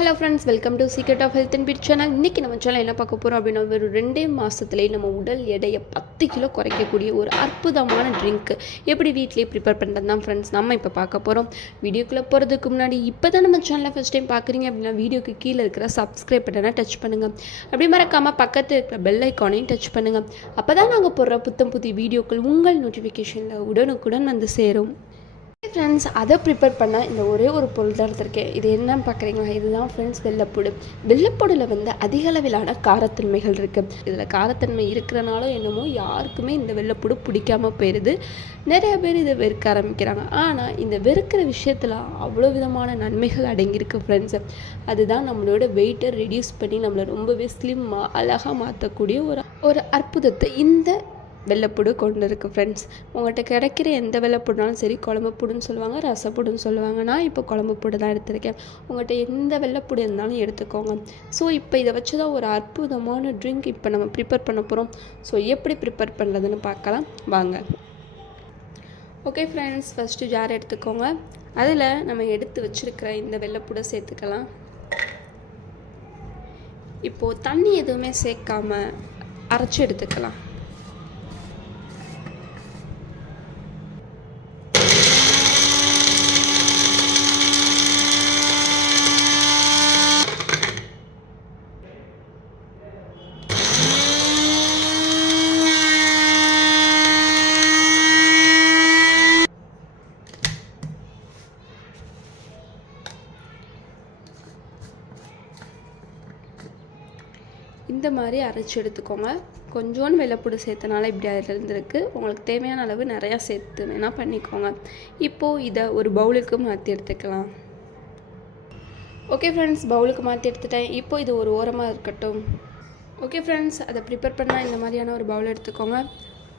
Hello friends welcome to secret of health and fit channel இன்றைக்கி நம்ம channel என்ன பார்க்க போகிறோம் அப்படின்னா வெறும் ரெண்டே மாதத்துலேயே நம்ம உடல் எடையை பத்து கிலோ குறைக்கக்கூடிய ஒரு அற்புதமான ட்ரிங்க் எப்படி வீட்டிலேயே ப்ரிப்பேர் பண்ணுறது தான் ஃப்ரெண்ட்ஸ் நம்ம இப்போ பார்க்க போகிறோம் வீடியோக்குள்ளே போகிறதுக்கு முன்னாடி இப்போ தான் நம்ம சேனலை ஃபஸ்ட் டைம் பார்க்குறீங்க அப்படின்னா வீடியோக்கு கீழே இருக்கிற சப்ஸ்கிரைப் பட்டனை டச் பண்ணுங்கள் அப்படி மறக்காமல் பக்கத்தில் இருக்கிற பெல் ஐக்கானையும் டச் பண்ணுங்கள் அப்போ தான் நாங்கள் போடுற புத்தம் புதிய வீடியோக்கள் உங்கள் நோட்டிஃபிகேஷனில் உடனுக்குடன் வந்து சேரும். ஃப்ரெண்ட்ஸ் அதை ப்ரிப்பேர் பண்ண இந்த ஒரே ஒரு பொருள் தான் எடுத்திருக்கேன். இது என்னன்னு பார்க்குறீங்களா இதுதான் ஃப்ரெண்ட்ஸ் வெள்ளைப்பூடு. வெள்ளைப்பூடில் வந்து அதிக அளவிலான காரத்தன்மைகள் இருக்குது இதில் காரத்தன்மை இருக்கிறனால என்னமோ யாருக்குமே இந்த வெள்ளைப்பூடு பிடிக்காம போயிடுது நிறைய பேர் இதை வெறுக்க ஆரம்பிக்கிறாங்க. ஆனால் இந்த வெறுக்கிற விஷயத்தில் அவ்வளோ விதமான நன்மைகள் அடங்கியிருக்கு ஃப்ரெண்ட்ஸ் அதுதான் நம்மளோட வெயிட்டை ரெடியூஸ் பண்ணி நம்மளை ரொம்பவே ஸ்லிம்மாக அழகாக மாற்றக்கூடிய ஒரு ஒரு அற்புதத்தை இந்த வெள்ளைப்புடு கொண்டு இருக்குது ஃப்ரெண்ட்ஸ் உங்கள்கிட்ட கிடைக்கிற எந்த வெள்ளைப்புடுனாலும் சரி குழம்பு புடுன்னு சொல்லுவாங்க ரசப்புடுன்னு சொல்லுவாங்க. நான் இப்போ குழம்பு புடு தான் எடுத்திருக்கேன். உங்கள்கிட்ட எந்த வெள்ளைப்புடு இருந்தாலும் எடுத்துக்கோங்க. ஸோ இப்போ இதை வச்சு தான் ஒரு அற்புதமான ட்ரிங்க் இப்போ நம்ம ப்ரிப்பேர் பண்ண போகிறோம் ஸோ எப்படி ப்ரிப்பேர் பண்ணுறதுன்னு பார்க்கலாம். வாங்க. ஓகே ஃப்ரெண்ட்ஸ் ஃபஸ்ட்டு ஜார் எடுத்துக்கோங்க. அதில் நம்ம எடுத்து வச்சுருக்கிற இந்த வெள்ளைப்புடை சேர்த்துக்கலாம். இப்போது தண்ணி எதுவுமே சேர்க்காம அரைச்சி எடுத்துக்கலாம். இந்த மாதிரி அரைச்சி எடுத்துக்கோங்க. கொஞ்சோண்டு வெள்ளைப்பூடு சேர்த்தனால இப்படி அதில் இருந்திருக்கு. உங்களுக்கு தேவையான அளவு நிறையா சேர்த்து வேணால் பண்ணிக்கோங்க. இப்போது இதை ஒரு பவுலுக்கு மாற்றி எடுத்துக்கலாம். ஓகே ஃப்ரெண்ட்ஸ் பவுலுக்கு மாற்றி எடுத்துட்டேன். இப்போ இது ஒரு ஓரமாக இருக்கட்டும். ஓகே ஃப்ரெண்ட்ஸ் அதை ப்ரிப்பேர் பண்ணால் இந்த மாதிரியான ஒரு பவுல் எடுத்துக்கோங்க.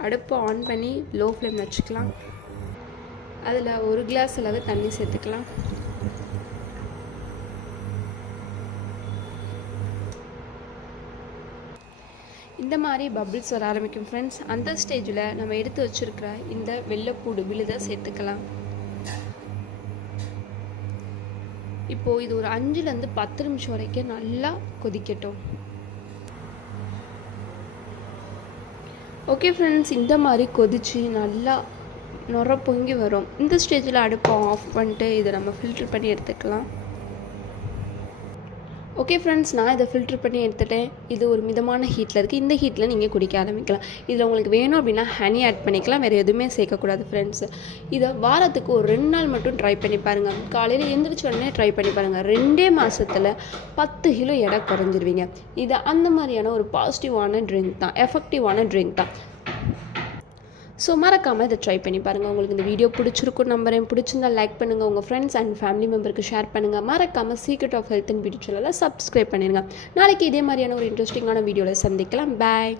அடுப்பை ஆன் பண்ணி லோ ஃப்ளேம் வச்சுக்கலாம். அதில் ஒரு கிளாஸ் அளவு தண்ணி சேர்த்துக்கலாம். இந்த மாதிரி பபிள்ஸ் வர ஆரம்பிக்கும் ஃப்ரெண்ட்ஸ் அந்த ஸ்டேஜில் நம்ம எடுத்து வச்சுருக்கிற இந்த வெள்ளைப்பூடு விழுதை சேர்த்துக்கலாம். இப்போது இது ஒரு அஞ்சுலேருந்து பத்து நிமிஷம் வரைக்கும் நல்லா கொதிக்கட்டும். ஓகே ஃப்ரெண்ட்ஸ் இந்த மாதிரி கொதித்து நல்லா நுர பொங்கி வரும். இந்த ஸ்டேஜில் அடுப்பை ஆஃப் பண்ணிட்டு இதை நம்ம ஃபில்டர் பண்ணி எடுத்துக்கலாம். ஓகே ஃப்ரெண்ட்ஸ் நான் இதை ஃபில்டர் பண்ணி எடுத்துட்டேன். இது ஒரு மிதமான ஹீட்டில் இருக்குது இந்த ஹீட்டில் நீங்கள் குடிக்க ஆரம்பிக்கலாம். இதில் உங்களுக்கு வேணும் அப்படின்னா ஹனி ஆட் பண்ணிக்கலாம். வேறு எதுவுமே சேர்க்கக்கூடாது ஃப்ரெண்ட்ஸ் இதை வாரத்துக்கு ஒரு ரெண்டு நாள் மட்டும் ட்ரை பண்ணி பாருங்கள் காலையில் எழுந்திரிச்ச உடனே ட்ரை பண்ணி பாருங்கள் ரெண்டே மாதத்தில் பத்து கிலோ எடை குறைஞ்சிருவீங்க. இது அந்த மாதிரியான ஒரு பாசிட்டிவான ட்ரிங்க் தான். எஃபெக்டிவான ட்ரிங்க் தான். ஸோ மறக்காமல் இதை ட்ரை பண்ணி பாருங்கள் உங்களுக்கு இந்த வீடியோ பிடிச்சிருக்கும் நம்பரையும் பிடிச்சிருந்தா லைக் பண்ணுங்கள் உங்கள் ஃப்ரெண்ட்ஸ் அண்ட் ஃபேமிலி மெம்பருக்கு ஷேர் பண்ணுங்கள் மறக்காமல் secret of health and beauty சேனலில் சப்ஸ்கிரைப் பண்ணிடுங்க நாளைக்கு இதே மாதிரியான ஒரு இன்ட்ரெஸ்டிங்கான வீடியோவில் சந்திக்கலாம். பாய்